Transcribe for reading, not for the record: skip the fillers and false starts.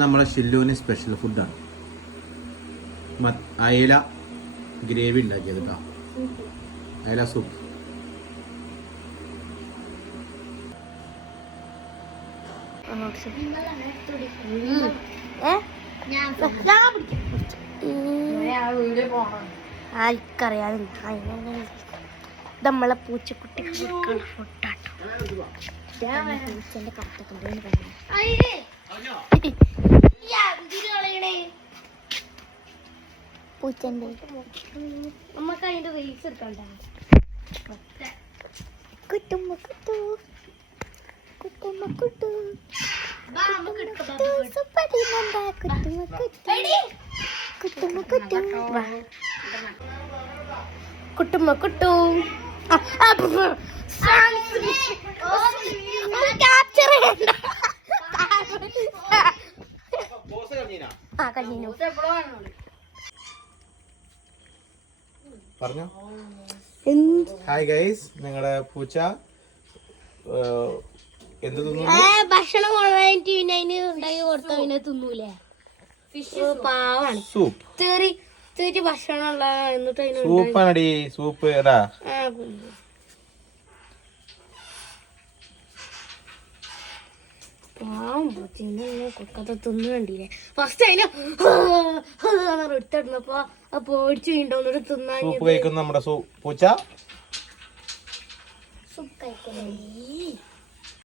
നമ്മളെ ഷില്ലുവിന് സ്പെഷ്യൽ ഫുഡാണ്. അയല ഗ്രേവി ഉണ്ടാക്കിയത് കേട്ടോ. അയല സൂപ്പ്. ആർക്കറിയാതെ നമ്മളെ പൂച്ചക്കുട്ടി പൂച്ചന്റെ കറക്റ്റ് പൂച്ചന്റെ നമുക്ക് അതിന്റെ റീൽസ് എടുക്കണ്ട. കുട്ടുമ്മ കുട്ടു കുട്ടുമ്മ കുട്ടു കുട്ടുമ്മ കുട്ടു പറഞ്ഞോ. ഹായ് ഗൈസ്, നിങ്ങളുടെ പൂച്ച എന്ത് തിന്നു? ഭക്ഷണം കൊണ്ടുപോയിട്ട് പിന്നെ അതിന് ഉണ്ടാക്കി കൊടുത്ത പിന്നെ തിന്നൂലേ. പാവാണ്. സൂപ്പ് ചെറിയ ഭക്ഷണം എന്നിട്ട് സൂപ്പാണടി. സൂപ്പ് ഏതാ? പാവം പൂച്ചിനെ കൊടുക്കാത്ത തിന്നു കണ്ടില്ലേ. ഫസ്റ്റ് അതിന് എടുത്തിടുന്നപ്പോ പേടിച്ചു വീണ്ടോന്നിട്ട് തിന്നാൻ. സൂപ്പ് കഴിക്കുന്ന നമ്മുടെ പൂച്ച സൂപ്പ് കഴിക്കുന്നേ.